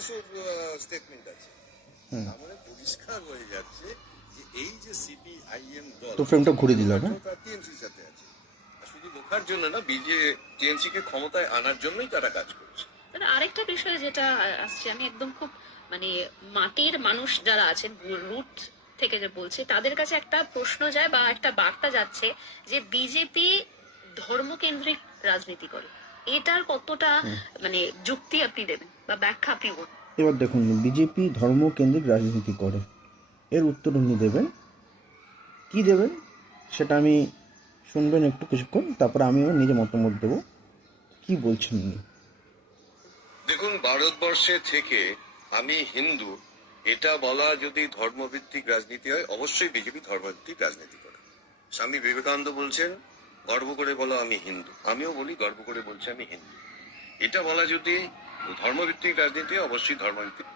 অবশ্য স্টেটমেন্ট আছে, আমাদের পরিষ্কার হয়ে যাচ্ছে যে এই যে সিপিআইএম দল, তো ফ্রেমটা ঘুরে দিলাম, টিএমসির সাথে আছে, শুধু লোকার জন্য না, টিএমসি কে ক্ষমতায় আনার জন্যই তারা কাজ করছে। আরেকটা বিষয় যেটা আসছে, আমি একদম খুব মানে মাটির মানুষ যারা আছেন, রুট থেকে যে বলছে, তাদের কাছে একটা প্রশ্ন যায় বা একটা বার্তা যাচ্ছে যে বিজেপি ধর্মকেন্দ্রিক রাজনীতি করে। এটার কতটা মানে যুক্তি আপনি দেবেন বা ব্যাখ্যা আপনি বলুন। এবার দেখুন, বিজেপি ধর্মকেন্দ্রিক রাজনীতি করে, এর উত্তর উনি দেবেন। কি দেবেন সেটা আমি শুনবেন একটু কিছুক্ষণ, তারপরে আমি আমার নিজে মতামত দেবো কি বলছেন উনি। দেখুন, ভারতবর্ষে থেকে আমি হিন্দু এটা বলা যদি ধর্মভিত্তিক রাজনীতি হয়, অবশ্যই বিজেপি ধর্মভিত্তিক রাজনীতি করে। স্বামী বিবেকানন্দ বলছেন গর্ব করে বলো আমি হিন্দু, আমিও বলি গর্ব করে বলছি আমি হিন্দু। এটা বলা যদি ধর্মভিত্তিক রাজনীতি হয়, অবশ্যই ধর্মভিত্তিক।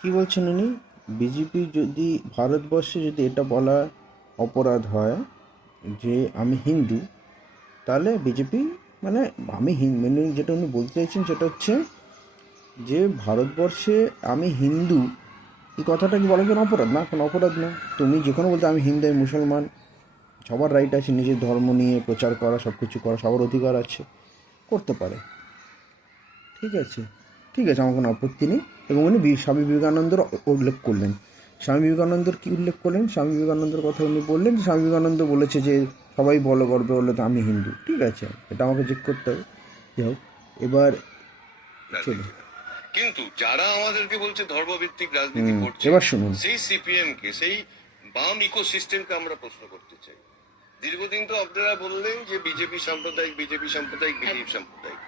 কি বলছেন উনি? বিজেপি যদি ভারতবর্ষে যদি এটা বলা অপরাধ হয় যে আমি হিন্দু, তাহলে বিজেপি মানে আমি মানে যেটা উনি বলতে চাইছেন সেটা হচ্ছে যে ভারতবর্ষে আমি হিন্দু, এই কথাটা কি বলা কোনো অপরাধ না? কোনো অপরাধ না। তুমি যে কোনো বলতে আমি হিন্দু, আমি মুসলমান, সবার রাইট আছে নিজের ধর্ম নিয়ে প্রচার করা, সব কিছু করা, সবার অধিকার আছে, করতে পারে, ঠিক আছে, ঠিক আছে, আমার কোনো আপত্তি নেই। এবং উনি স্বামী বিবেকানন্দের উল্লেখ করলেন। স্বামী বিবেকানন্দর কী উল্লেখ করলেন? স্বামী বিবেকানন্দের কথা উনি বললেন যে স্বামী বিবেকানন্দ বলেছে যে সবাই বলো গর্বে বললো তো আমি হিন্দু, ঠিক আছে, এটা আমাকে চেক করতে হবে। যাই হোক, এবার চলুন। কিন্তু যারা আমাদেরকে বলছে ধর্মভিত্তিক রাজনীতি করছে, এবার শুনুন, সেই সিপিএম কে, সেই বাম ইকোসিস্টেমকে আমরা প্রশ্ন করতে চাই। দীর্ঘদিন তো আপনারা বললেন যে বিজেপি সাম্প্রদায়িক, বিজেপি সাম্প্রদায়িক, বিজেপি সাম্প্রদায়িক।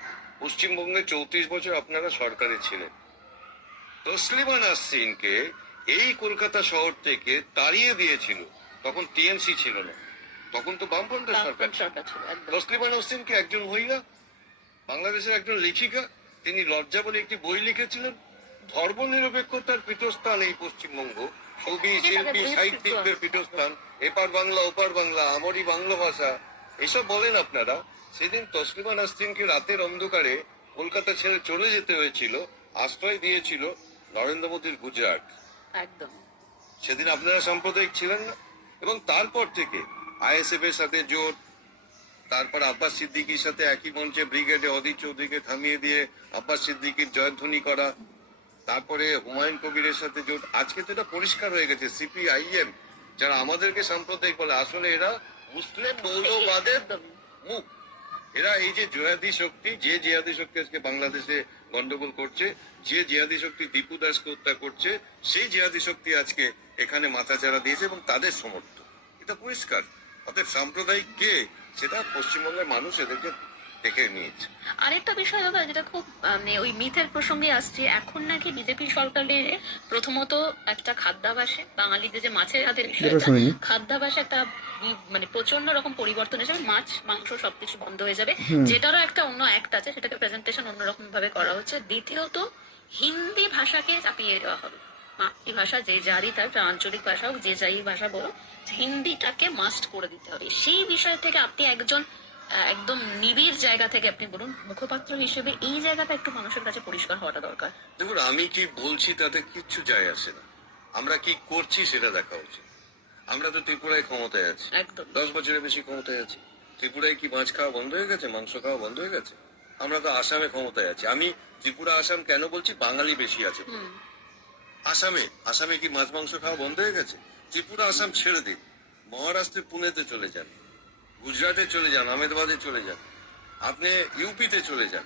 পশ্চিমবঙ্গে 34 বছর আপনারা সরকারে ছিলেন। তসলিমা নাসরিনকে এই কলকাতা শহর থেকে তাড়িয়ে দিয়েছিল, তখন টিএমসি ছিল না, তখন তো বামফ্রন্টের সরকার ছিল। তসলিমা নাসরিনকে একজন মহিলা, বাংলাদেশের একজন লেখিকা, তিনি লজ্জা বলে একটি বই লিখেছিলেন। ধর্মনিরপেক্ষতার পীঠস্থান এই পশ্চিমবঙ্গ, কবি, শিল্পী, সাহিত্যিকদের পীঠস্থান, এপার বাংলা ওপার বাংলা, আমারই বাংলা ভাষা, এসব বলেন আপনারা। সেদিন তসলিমা নাসরিনকে রাতের অন্ধকারে কলকাতা ছেড়ে চলে যেতে হয়েছিল, আশ্রয় দিয়েছিল নরেন্দ্র মোদীর গুজরাট। একদম সেদিন আপনারা সাম্প্রদায়িক ছিলেন না। এবং তারপর থেকে আইএসএফ এর সাথে জোট, তারপর আব্বাস সিদ্দিকির সাথে একই মঞ্চে ব্রিগেডে অধীর চৌধুরীকে থামিয়ে দিয়ে আব্বাস সিদ্দিকির জয়ধ্বনি করা, তারপরে হুমায়ুন কবিরের সাথে জোট। আজকে তো এটা পরিষ্কার হয়ে গেছে, সিপিআইএম যারা আমাদেরকে সাম্প্রদায়িক বলে, আসলে এরা মুসলিম মৌলবাদের মুখ। এরা এই যে জিহাদি শক্তি, যে জিহাদি শক্তি আজকে বাংলাদেশে গন্ডগোল করছে, যে জিহাদি শক্তি দীপু দাসকে হত্যা করছে, সেই জিহাদি শক্তি আজকে এখানে মাথাচাড়া দিয়েছে এবং তাদের সমর্থন, এটা পরিষ্কার। অর্থাৎ সাম্প্রদায়িক কে, সেটা পশ্চিমবঙ্গের মানুষ এদেরকে দেখে নিয়েছে। আরেকটা বিষয় দাদা, যেটা খুব মানে ওই মিথের প্রসঙ্গে আসছে, এখন নাকি বিজেপি সরকারের প্রথমত একটা খাদ্যাভাসে, বাঙালিদের যে মাছের হাতের বিষয়টা, খাদ্যাভাসে একটা মানে প্রচন্ড রকম পরিবর্তন এসে মাছ মাংস সবকিছু বন্ধ হয়ে যাবে, যেটারও একটা অন্য অ্যাক্ট আছে, সেটাকে প্রেজেন্টেশন অন্যরকম ভাবে করা হচ্ছে। দ্বিতীয়ত হিন্দি ভাষাকে চাপিয়ে দেওয়া হবে। মাতৃভাষা যে যারই, তার আঞ্চলিক ভাষা হোক, যে যাই ভাষা বলো, হিন্দিটাকে মাস্ট করে দিতে হবে। সেই বিষয় থেকে আপনি একজন একদম নিবিড় জায়গা থেকে আপনি বলুন, মুখপাত্র হিসেবে এই জায়গাটা একটু মানুষের কাছে পরিষ্কার হওয়াটা দরকার। দেখুন, আমি কি বলছি তাতে কিচ্ছু যায় আসে না, আমরা কি করছি সেটা দেখা উচিত। আমরা তো ত্রিপুরায় ক্ষমতায় আছি, 10 বছরের বেশি ক্ষমতায় আছি। ত্রিপুরায় কি মাছ খাওয়া বন্ধ হয়ে গেছে, মাংস খাওয়া বন্ধ হয়ে গেছে? আমরা তো আসামে ক্ষমতায় আছি। আমি ত্রিপুরা আসাম কেন বলছি, বাঙালি বেশি আছে আসামে কি মাছ মাংস খাওয়া বন্ধ হয়ে গেছে? ত্রিপুরা আসাম ছেড়ে দিন, মহারাষ্ট্রে পুনেতে চলে যান, গুজরাটে চলে যান, আহমেদাবাদে চলে যান, আপনি ইউপিতে চলে যান।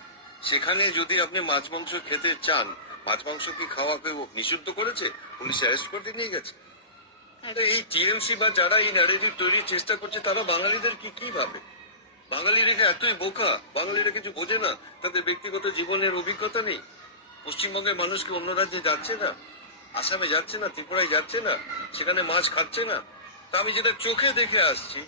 সেখানে যদি আপনি মাছ মাংস খেতে চান, মাছ মাংস কি খাওয়া কেউ নিষিদ্ধ করেছে? পুলিশ অ্যারেস্ট করতে নিয়ে গেছে। এই টিএমসি বা যারা এই ন্যারেটিভ তৈরির চেষ্টা করছে, তারা বাঙালিদের কি ভাবে? বাঙালিরা এতই বোকা, বাঙালিরা কিছু বোঝে না, তাদের ব্যক্তিগত জীবনের অভিজ্ঞতা নেই। পশ্চিমবঙ্গের মানুষকে অন্য রাজ্যে যাচ্ছে না, আসামে যাচ্ছে না, ত্রিপুরায় যাচ্ছে না, সেখানে মাছ খাচ্ছে না। তা আমি যেটা চোখে দেখে আসছি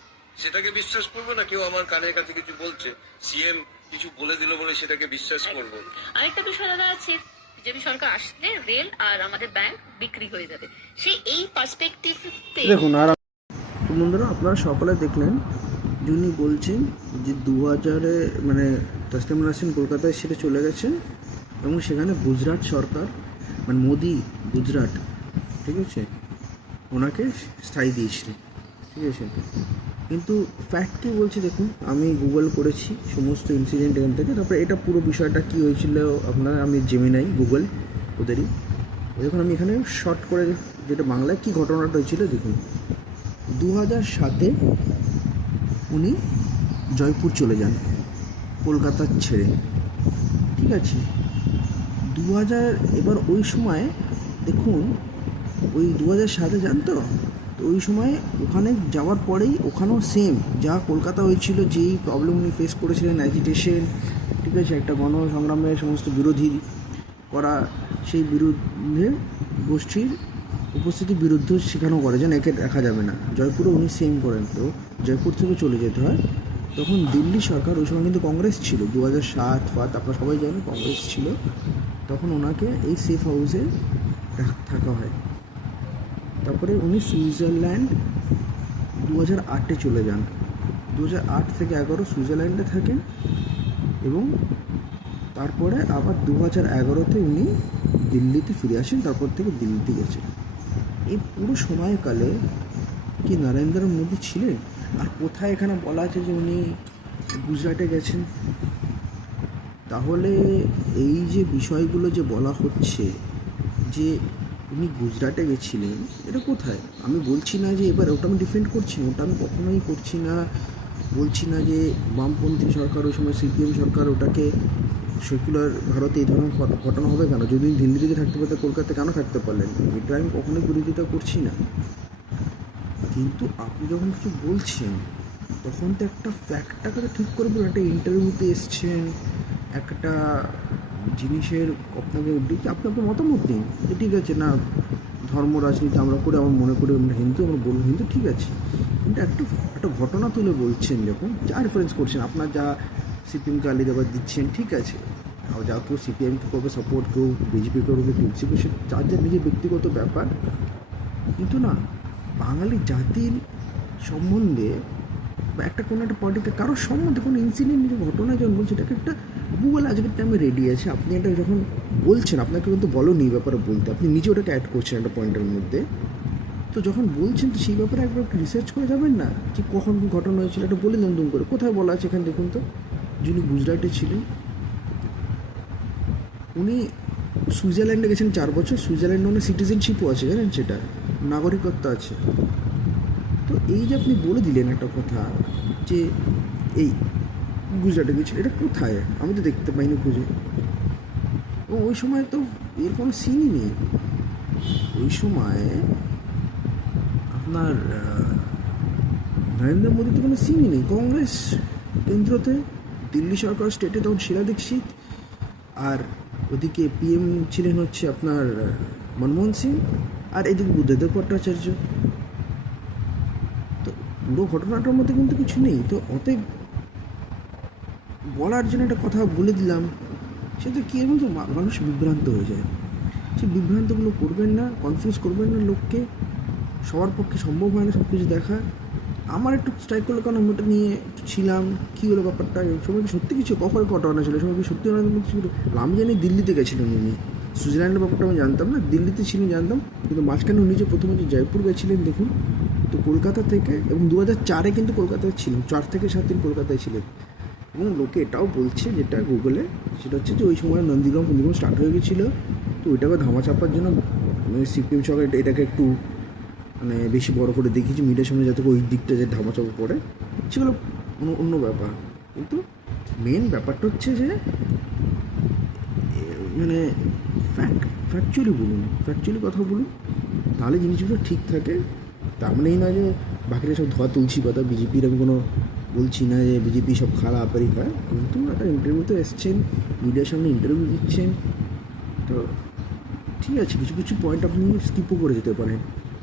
সেটাকে বিশ্বাস করবো না? কেউ আমার কানের কাছে কিছু বলছে, সিএম কিছু বলে দিল বলে সেটাকে বিশ্বাস করবো? আরেকটা বিষয় দাদা আছে, বিজেপি সরকার আসলে রেল আর আমাদের ব্যাংক বিক্রি হয়ে যাবে, সেই এই পার্সপেক্টিভতে দেখুন। আর বন্ধুরা, আপনারা সকলে দেখলেন যিনি বলছেন যে 2000-এ মানে তসলিমা নাসরিন কলকাতায় সেটা চলে গেছে এবং সেখানে গুজরাট সরকার মানে মোদি গুজরাট, ঠিক আছে, ওনাকে স্থায়ী দিয়েছিল, ঠিক আছে। কিন্তু ফ্যাক্ট কী বলছি দেখুন, আমি গুগল করেছি সমস্ত ইনসিডেন্ট এখান থেকে, তারপরে এটা পুরো বিষয়টা কী হয়েছিল আপনারা, আমি জেমিনাই গুগল ওদেরই, দেখুন আমি এখানে শর্ট করে যেটা বাংলায় কী ঘটনাটা হয়েছিল দেখুন। 2007-এ উনি জয়পুর চলে যান কলকাতা ছেড়ে, ঠিক আছে। 2000 এবার ওই সময় দেখুন, ওই 2007-এ যান তো ওই সময় ওখানে যাওয়ার পরেই ওখানেও সেম যা কলকাতা হয়েছিল, যেই প্রবলেম উনি ফেস করেছিলেন, অ্যাজিটেশন, ঠিক আছে, একটা গণসংগ্রামের সমস্ত বিরোধী করা, সেই বিরুদ্ধে গোষ্ঠীর উপস্থিতির বিরুদ্ধে সেখানেও করে, যেন একে দেখা যাবে না। জয়পুরে উনি সেম করেন, তো জয়পুর থেকে চলে যেতে হয়। তখন দিল্লি সরকার, ওই সময় কিন্তু কংগ্রেস ছিল, 2007 আপনারা সবাই জানেন কংগ্রেস ছিল, তখন ওনাকে এই সেফ হাউসে থাকা হয়। তারপরে উনি সুইজারল্যান্ড 2008-এ চলে যান, 2008 থেকে 2011 সুইজারল্যান্ডে থাকেন, এবং তারপরে আবার 2011-তে উনি দিল্লিতে ফিরে আসেন, তারপর থেকে দিল্লিতে গেছেন। এই পুরো সময়কালে কি নরেন্দ্র মোদী ছিলেন? আর কোথায় এখানে বলা আছে যে উনি গুজরাটে গেছেন? তাহলে এই যে বিষয়গুলো যে বলা হচ্ছে যে উনি গুজরাটে গেছিলেন, এটা কোথায়? আমি বলছি না যে এবার ওটা আমি ডিফেন্ড করছি না, ওটা আমি কখনোই করছি না, বলছি না যে বামপন্থী সরকার ওই সময় সিপিএম সরকার ওটাকে সেকুলার ভারতে এই ধরনের ঘটনা হবে কেন? যদি দিল্লি থেকে থাকতে পারতে কলকাতায় কেন থাকতে পারলেন? এটা আমি কখনোই বিরোধিতা করছি না, কিন্তু আপনি যখন কিছু বলছেন তখন তো একটা ফ্যাক্টটাকে তো ঠিক করে বলুন। একটা ইন্টারভিউতে এসছেন, একটা জিনিসের আপনাকে আপনি আপনার মতামত দিন যে ঠিক আছে না, ধর্ম রাজনীতি আমরা করে আমার মনে করি আমরা হিন্দু, আমরা বলবো হিন্দু, ঠিক আছে, কিন্তু একটা ঘটনা তুলে বলছেন যখন, যা রেফারেন্স করছেন, আপনার যা সিপিএমকে আলিদাবাদ দিচ্ছেন, ঠিক আছে, যা কেউ সিপিএমকে করবে সাপোর্ট, কেউ বিজেপি করবে, টিএমসি, সে যার যার নিজের ব্যক্তিগত ব্যাপার, কিন্তু না বাঙালি জাতির সম্বন্ধে বা একটা কোনো একটা পলিটিক্যাল কারোর সম্বন্ধে কোনো ইনসিডেন্ট যে ঘটনা যখন বলছে, এটাকে একটা গুগল আজকের টাইমে রেডি আছে। আপনি এটা যখন বলছেন, আপনাকে কিন্তু বলেনি এই ব্যাপারে বলতে, আপনি নিজে ওটাকে অ্যাড করছেন একটা পয়েন্টের মধ্যে, তো যখন বলছেন তো সেই ব্যাপারে একবার রিসার্চ করে যাবেন না যে কখন কী ঘটনা হয়েছিল, এটা বলে দমদম করে কোথায় বলা আছে এখানে দেখুন তো। যিনি গুজরাটে ছিলেন উনি সুইজারল্যান্ডে গেছেন 4 বছর, সুইজারল্যান্ডে ওনার সিটিজেনশিপও আছে, জানেন, সেটা নাগরিকত্ব আছে। তো এই যে আপনি বলে দিলেন একটা কথা যে এই গুজরাটে গেছিল, এটা কোথায়? আমি তো দেখতে পাইনি খুঁজে। ও ওই সময় তো এর কোনো সিনই নেই, ওই সময় আপনার নরেন্দ্র মোদী তো কোনো সিনই নেই। কংগ্রেস কেন্দ্রতে, দিল্লি সরকার স্টেটে তখন শিলা দীক্ষিত, আর ওদিকে পিএম ছিলেন হচ্ছে আপনার মনমোহন সিং, আর এদিকে বুদ্ধদেব ভট্টাচার্য। তো পুরো ঘটনাটার মধ্যে কিন্তু কিছু নেই। তো অতএব বলার জন্য একটা কথা বলে দিলাম, সেটা কী এমন তো মানুষ বিভ্রান্ত হয়ে যায়। সেই বিভ্রান্তগুলো করবেন না, কনফিউজ করবেন না লোককে, সবার পক্ষে সম্ভব হয় না সব কিছু দেখা। আমার একটু স্ট্রাইক করলো কারণ আমি ওটা নিয়ে ছিলাম, কী হলো ব্যাপারটা, সময় কি সত্যি কিছু কখন ঘটনা ছিল, সময় কি সত্যি ছিল। আমি জানি দিল্লিতে গেছিলেন উনি, সুইজারল্যান্ডের ব্যাপারটা আমি জানতাম না, দিল্লিতে ছিলেন জানতাম, কিন্তু মাঝখানে উনি যে প্রথমে যে জয়পুর গেছিলেন দেখুন, তো কলকাতা থেকে, এবং 2004-এ কিন্তু কলকাতায় ছিলেন, 4 থেকে 7 দিন কলকাতায় ছিলেন। এবং লোকে এটাও বলছে, যেটা গুগলে, সেটা হচ্ছে যে ওই সময় নন্দীগ্রাম স্টার্ট হয়ে গেছিলো, তো ওইটাকে ধামাচাপার জন্য সিপিএম সরকার এটাকে একটু মানে বেশি বড় করে দেখিয়েছি মিডিয়ার সামনে, যাতে ওই দিকটা যে ধামাচাপা পড়ে, সেগুলো অন্য ব্যাপার। কিন্তু মেন ব্যাপারটা হচ্ছে যে মানে ফ্যাকচুয়ালি বলুন, ফ্যাকচুয়ালি কথা বলুন, তাহলে জিনিসগুলো ঠিক থাকে। তার মানে এই নয় যে বাকিরা সব ধোয়া তুলসী পাতা, বিজেপির আমি কোনো বলছি না যে বিজেপি সব খারাপ আরই হয়, কিন্তু একটা ইন্টারভিউতে এসছেন, মিডিয়ার সামনে ইন্টারভিউ দিচ্ছেন, তো ঠিক আছে, কিছু কিছু পয়েন্ট আপনি স্কিপও করে যেতে পারেন,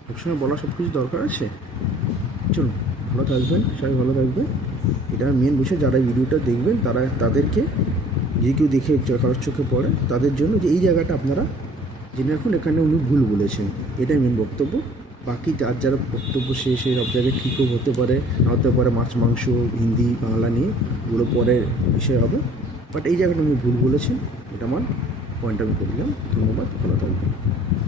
সবসময় বলা সব কিছু দরকার আছে। চলুন, ভালো থাকবেন, সবাই ভালো থাকবেন, এটা মেন বিষয়। যারা ভিডিওটা দেখবেন তাদেরকে, যে কেউ দেখে কারোর চোখে পড়ে তাদের জন্য যে এই জায়গাটা আপনারা জেনে রাখুন, এখানে উনি ভুল বলেছেন, এটাই মেন বক্তব্য। বাকি যারা বক্তব্য সেই সব জায়গায় ঠিকও হতে পারে, না হতে পারে, মাছ মাংস হিন্দি বাংলা নিয়ে, ওগুলো পরে বিষয় হবে, বাট এই জায়গাটা উনি ভুল বলেছেন, এটা আমার পয়েন্ট আমি করলাম। ধন্যবাদ, ভালো থাকবেন।